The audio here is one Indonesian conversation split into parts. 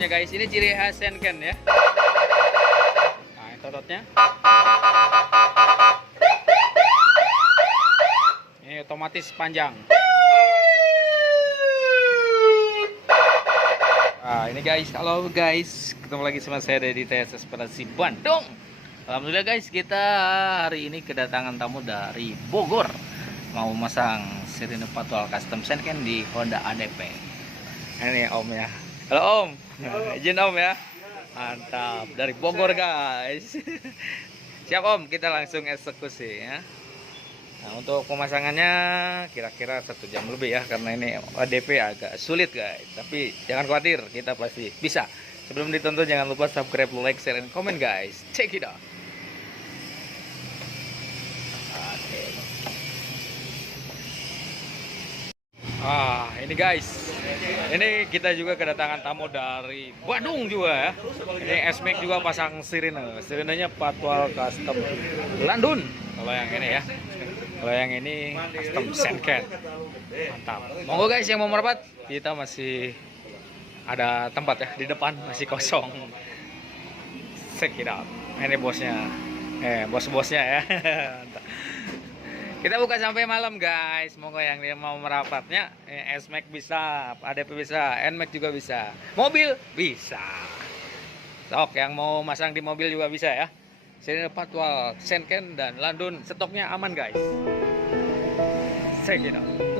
Pokoknya guys, ini ciri khas Senken ya. Nah, ini tototnya. Ini otomatis panjang. Nah, ini guys, halo guys, ketemu lagi sama saya dari TSS Perasi Bandung. Alhamdulillah guys, kita hari ini kedatangan tamu dari Bogor, mau masang sirine patwal custom Senken di Honda ADP. Ini Om ya. Halo Om. Halo. Izin Om ya. Mantap, dari Bogor guys. Siap Om, kita langsung eksekusi ya. Nah, untuk pemasangannya kira-kira 1 jam lebih ya, karena ini ADP agak sulit guys. Tapi jangan khawatir, kita pasti bisa. Sebelum ditonton jangan lupa subscribe, like, share, and comment guys. Check it out. Oke. Ini guys, ini kita juga kedatangan tamu dari Bandung juga ya. Ini S-Max juga pasang sirine. Sirinenya patwal custom Landun. Kalau yang ini ya. Kalau yang ini custom Senken. Mantap. Monggo guys yang mau merapat, kita masih ada tempat ya di depan, masih kosong. Check it out. Ini bosnya. Bos-bosnya ya. Kita buka sampai malam guys. Monggo yang mau merapatnya, S-Max bisa, ADP bisa, N-Max juga bisa, mobil bisa. Sok yang mau masang di mobil juga bisa ya. Sirine patwal Senken dan Landun, stoknya aman guys. Check it out.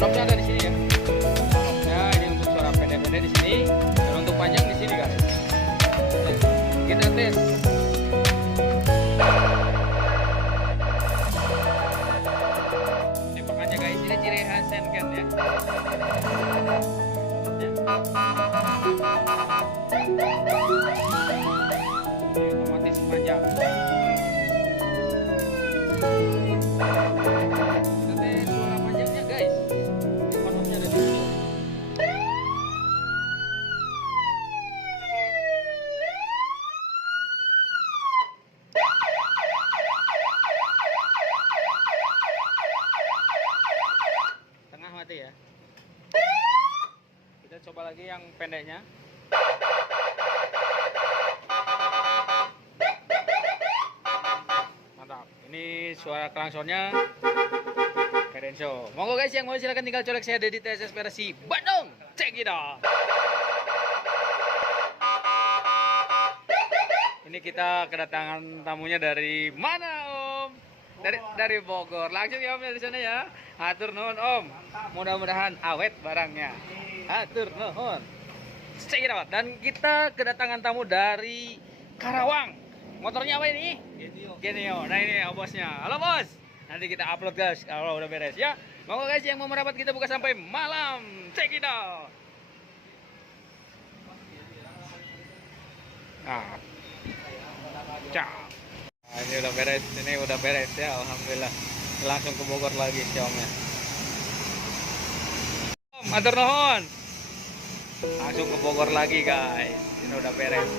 Knobnya ada di sini ya. Knobnya ini untuk suara pendek-pendek di sini, dan untuk panjang di sini guys. Kita tes. Tembakannya guys, ini ciri khas Senken ya. Ini otomatis panjang. Ya. Kita coba lagi yang pendeknya. Mantap. Ini suara klangsonnya keren show. Monggo guys yang mau silakan tinggal colek saya dari TSS Perasi Bandung. Check it out. Ini kita kedatangan tamunya dari mana Om? Dari Bogor. Langsung ya Om dari sana ya. Hatur nuhun Om. Mudah-mudahan awet barangnya. Hatur nuhun. Check it out. Dan kita kedatangan tamu dari Karawang. Motornya apa ini? Genio. Nah ini bosnya. Halo bos. Nanti kita upload guys kalau udah beres ya. Mau guys yang mau merapat kita buka sampai malam. Check it out. Nah. Ciao. Nah, ini udah beres ya, alhamdulillah. Langsung ke Bogor lagi si Omnya. Om, atur nuhun. Langsung ke Bogor lagi guys. Ini udah beres.